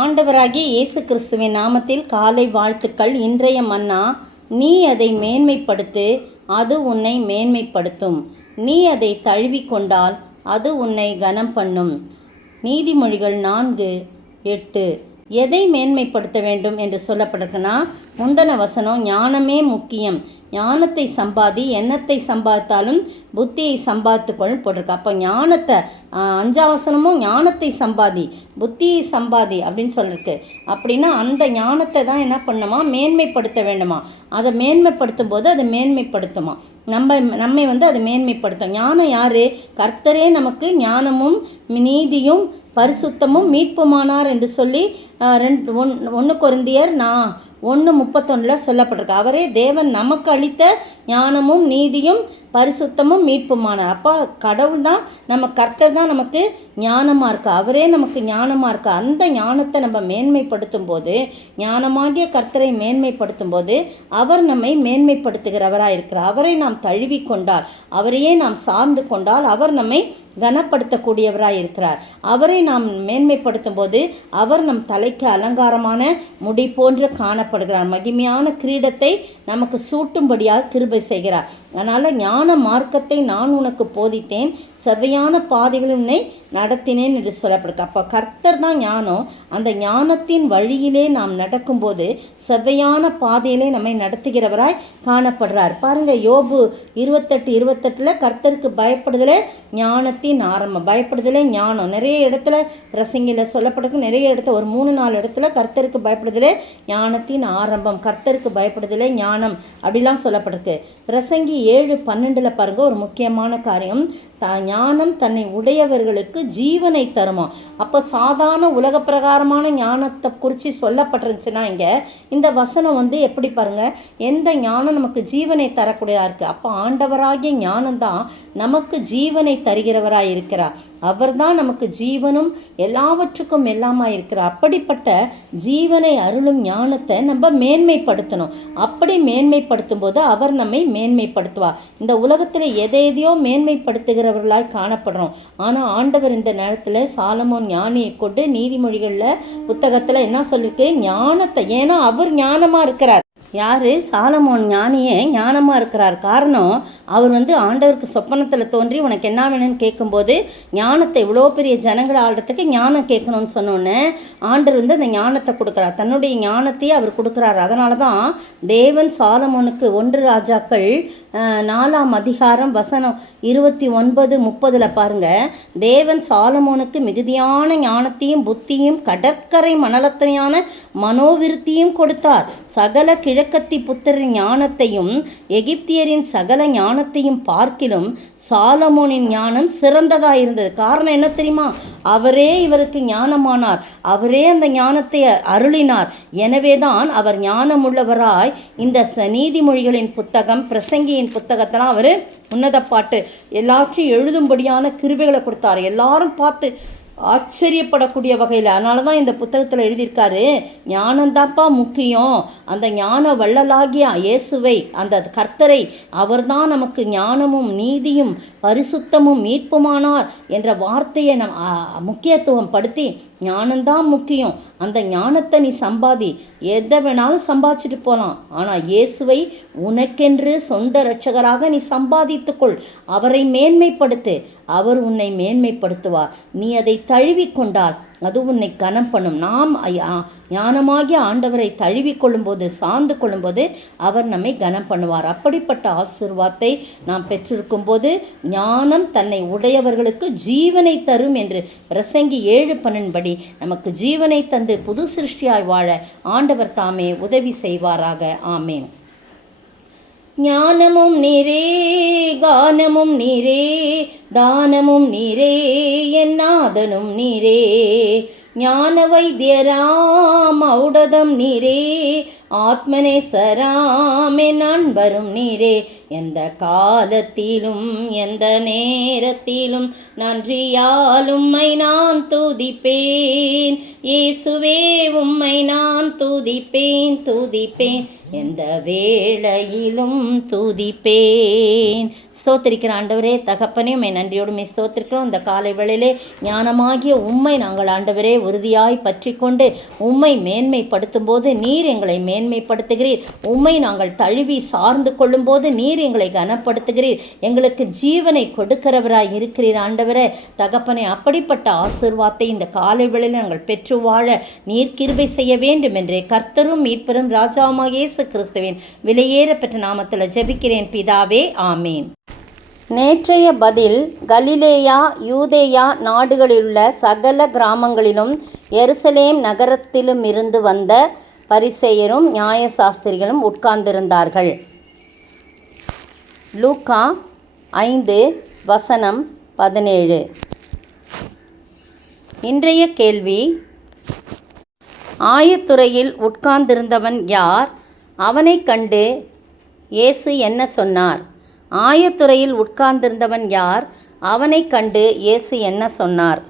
ஆண்டவராகிய இயேசு கிறிஸ்துவின் நாமத்தில் காலை வாழ்த்துக்கள். இன்றைய மன்னா, நீ அதை மேன்மைப்படுத்து, அது உன்னை மேன்மைப்படுத்தும். நீ அதை தழுவிக்கொண்டால் அது உன்னை கனம் பண்ணும். நீதிமொழிகள் 4:8. எதை மேன்மைப்படுத்த வேண்டும் என்று சொல்லப்பட்டிருக்குன்னா, முந்தன வசனம் ஞானமே முக்கியம், ஞானத்தை சம்பாதி, எண்ணத்தை சம்பாதித்தாலும் புத்தியை சம்பாதித்துக்கொள் போட்டிருக்கு. அப்போ ஞானத்தை 5ஆம் வசனமும் ஞானத்தை சம்பாதி, புத்தியை சம்பாதி அப்படின்னு சொல்லியிருக்கு. அப்படின்னா அந்த ஞானத்தை தான் என்ன பண்ணுமா, மேன்மைப்படுத்த வேண்டுமா. அதை மேன்மைப்படுத்தும் போது அதை மேன்மைப்படுத்துமா, நம்மை அதை மேன்மைப்படுத்தும். ஞானம் யார்? கர்த்தரே நமக்கு ஞானமும் நீதியும் பரிசுத்தமும் மீட்புமானார் என்று சொல்லி 1 கொரிந்தியர் 1:31 சொல்லப்பட்டிருக்கு. அவரே தேவன் நமக்கு அளித்த ஞானமும் நீதியும் பரிசுத்தமும் மீட்புமானார். அப்போ கடவுள் தான், நம்ம கர்த்தர் தான் நமக்கு ஞானமாக இருக்கு, அவரே நமக்கு ஞானமாக இருக்கு. அந்த ஞானத்தை நம்ம மேன்மைப்படுத்தும் போது, ஞானமாகிய கர்த்தரை மேன்மைப்படுத்தும் போது அவர் நம்மை மேன்மைப்படுத்துகிறவராக இருக்கிறார். அவரை நாம் தழுவி கொண்டால், அவரையே நாம் சார்ந்து கொண்டால் அவர் நம்மை கனப்படுத்தக்கூடியவராக இருக்கிறார். அவரை நாம் மேன்மைப்படுத்தும் போது அவர் நம் தலைக்கு அலங்காரமான முடி போன்று காணப்படுகிறார். மகிமையான கிரீடத்தை நமக்கு சூட்டும்படியாக கிருபை செய்கிறார். அதனால் ஞான மார்க்கத்தை நான் உனக்கு போதித்தேன், செவ்வையான பாதைகள் உன்னை நடத்தினேன் என்று சொல்லப்படுது. அப்போ கர்த்தர் தான் ஞானம். அந்த ஞானத்தின் வழியிலே நாம் நடக்கும்போது செவ்வையான பாதையிலே நம்மை நடத்துகிறவராய் காணப்படுறார். பாருங்க, யோபு 28:28 கர்த்தருக்கு பயப்படுதலே ஞானத்தின் ஆரம்பம். பயப்படுதலே ஞானம். நிறைய இடத்துல பிரசங்கில சொல்லப்பட்டிருக்கு. நிறைய இடத்துல ஒரு 3-4 இடத்துல கர்த்தருக்கு பயப்படுதலே ஞானத்தின் ஆரம்பம், கர்த்தருக்கு பயப்படுதலே ஞானம் அப்படிலாம் சொல்லப்பட்டிருக்கு. பிரசங்கி 7:12 பாருங்க, ஒரு முக்கியமான காரியம். ஞானம் தன்னை உடையவர்களுக்கு ஜீவனை தருமா. அப்போ சாதாரண உலக பிரகாரமான ஞானத்தை குறித்து சொல்லப்பட்டிருந்துச்சுன்னா, இங்கே இந்த வசனம் எப்படி பாருங்க, எந்த ஞானம் நமக்கு ஜீவனை தரக்கூடியதாக இருக்குது. அப்போ ஆண்டவராகிய ஞானம் தான் நமக்கு ஜீவனை தருகிறவராக இருக்கிறார். அவர் தான் நமக்கு ஜீவனும் எல்லாவற்றுக்கும் எல்லாமாக இருக்கிறார். அப்படிப்பட்ட ஜீவனை அருளும் ஞானத்தை நம்ம மேன்மைப்படுத்தணும். அப்படி மேன்மைப்படுத்தும் போது அவர் நம்மை மேன்மைப்படுத்துவார். இந்த உலகத்தில் எதையோ மேன்மைப்படுத்துகிறவர்களாய் காணப்படுறோம். ஆனால் ஆண்டவர் இந்த நேரத்தில் சாலமோன் ஞானியை கொண்டு நீதிமொழிகளில் புத்தகத்தில் என்ன சொல்லிருக்கு, ஞானத்தை, ஏன்னா அவர் ஞானமாக இருக்கிறார். யார்? சாலமோன் ஞானியே ஞானமாக இருக்கிறார். காரணம், அவர் ஆண்டவருக்கு சொப்பனத்தில் தோன்றி உனக்கு என்ன வேணும்னு கேட்கும்போது, ஞானத்தை, இவ்வளோ பெரிய ஜனங்கள் ஆடுறதுக்கு ஞானம் கேட்கணும்னு சொன்னோன்னே ஆண்டவர் அந்த ஞானத்தை கொடுக்குறார். தன்னுடைய ஞானத்தையே அவர் கொடுக்குறார். அதனால தான் தேவன் சாலமோனுக்கு 1 ராஜாக்கள் 4ஆம் அதிகாரம் வசனம் 29-30 பாருங்க, தேவன் சாலமோனுக்கு மிகுதியான ஞானத்தையும் புத்தியும் கடற்கரை மணலத்தனையான மனோவிருத்தியும் கொடுத்தார். சகல கிழக்கத்தி புத்திரின் ஞானத்தையும் எகிப்தியரின் சகல ஞானத்தையும் பார்க்கிலும் சாலமோனின் ஞானம் சிறந்ததாக இருந்தது. காரணம் என்ன தெரியுமா? அவரே இவருக்கு ஞானமானார், அவரே அந்த ஞானத்தை அருளினார். எனவே தான் அவர் ஞானமுள்ளவராய் இந்த நீதிமொழிகளின் புத்தகம், பிரசங்கியின் புத்தகத்தெல்லாம் அவர் உன்னத பாட்டு எல்லாத்தையும் எழுதும்படியான கிருபைகளை கொடுத்தார். எல்லாரும் பார்த்து ஆச்சரியப்படக்கூடிய வகையில். அதனால தான் இந்த புத்தகத்தில் எழுதியிருக்காரு, ஞானந்தாப்பா முக்கியம். அந்த ஞான வள்ளலாகிய இயேசுவை, அந்த கர்த்தரை, அவர்தான் நமக்கு ஞானமும் நீதியும் பரிசுத்தமும் மீட்புமானார் என்ற வார்த்தையை முக்கியத்துவம் படுத்தி, ஞானம்தான் முக்கியம், அந்த ஞானத்தை நீ சம்பாதி, எதை வேணாலும் சம்பாதிச்சுட்டு போகலாம், ஆனால் இயேசுவை உனக்கென்று சொந்த இரட்சகராக நீ சம்பாதித்துக்கொள், அவரை மேன்மைப்படுத்து, அவர் உன்னை மேன்மைப்படுத்துவார். நீ அதை தழுவி கொண்டால் அது உன்னை கனம் பண்ணும். நாம் ஞானமாகிய ஆண்டவரை தழுவி கொள்ளும்போது, சார்ந்து கொள்ளும்போது அவர் நம்மை கனம் பண்ணுவார். அப்படிப்பட்ட ஆசீர்வாதத்தை நாம் பெற்றிருக்கும் போது, ஞானம் தன்னை உடையவர்களுக்கு ஜீவனை தரும் என்று பிரசங்கி 7:12 படி நமக்கு ஜீவனை தந்து புது சிருஷ்டியாய் வாழ ஆண்டவர் தாமே உதவி செய்வாராக. ஆமேன். ஞானமும் நீரே, கானமும் நீரே, தானமும் நீரே, என் நாதனும் நீரே, ஞான வைத்தியராம் ஔடதம் நீரே, ஆத்மநேசராம் என் நண்பரும் நீரே, எந்த காலத்திலும் எந்த நேரத்திலும் நன்றியால் உம்மை நான் துதிப்பேன். இயேசுவே உம்மை நான் துதிப்பேன், துதிப்பேன், எந்த வேளையிலும் துதிப்பேன். ஸ்தோத்திரிக்கிற ஆண்டவரே, தகப்பனே, உம்மை நன்றியோடு ஸ்தோத்திரிக்கிறோம். இந்த காலை வேளையிலே ஞானமாகிய உம்மை நாங்கள் ஆண்டவரே உறுதியாய் பற்றி கொண்டு உம்மை மேன்மைப்படுத்தும் போது நீர் எங்களை மேன்மைப்படுத்துகிறீர். உம்மை நாங்கள் தழுவி சார்ந்து கொள்ளும்போது நீர் எங்களை கனப்படுத்துகிறீர். எங்களுக்கு ஜீவனை கொடுக்கிறவராய் இருக்கிறீர் ஆண்டவரே. தகப்பனே, அப்படிப்பட்ட ஆசீர்வாதத்தை இந்த காலை வேளையில் நாங்கள் பெற்று வாழ நீர் கிருபை செய்ய வேண்டும் என்றே கர்த்தரும் மீட்பரும் ராஜாவுமாகிய இயேசு கிறிஸ்துவின் விலையேறப்பெற்ற நாமத்தில் ஜெபிக்கிறேன் பிதாவே, ஆமேன். நேற்றைய பதில், கலிலேயா யூதேயா நாடுகளிலுள்ள சகல கிராமங்களிலும் எருசலேம் நகரத்திலுமிருந்து வந்த பரிசேயரும் நியாயசாஸ்திரிகளும் உட்கார்ந்திருந்தார்கள். லூக்கா 5:17. இன்றைய கேள்வி, ஆயத்துறையில் உட்கார்ந்திருந்தவன் யார்? அவனை கண்டு இயேசு என்ன சொன்னார்? ஆயத்துறையில் உட்கார்ந்திருந்தவன் யார்? அவனை கண்டு இயேசு என்ன சொன்னார்?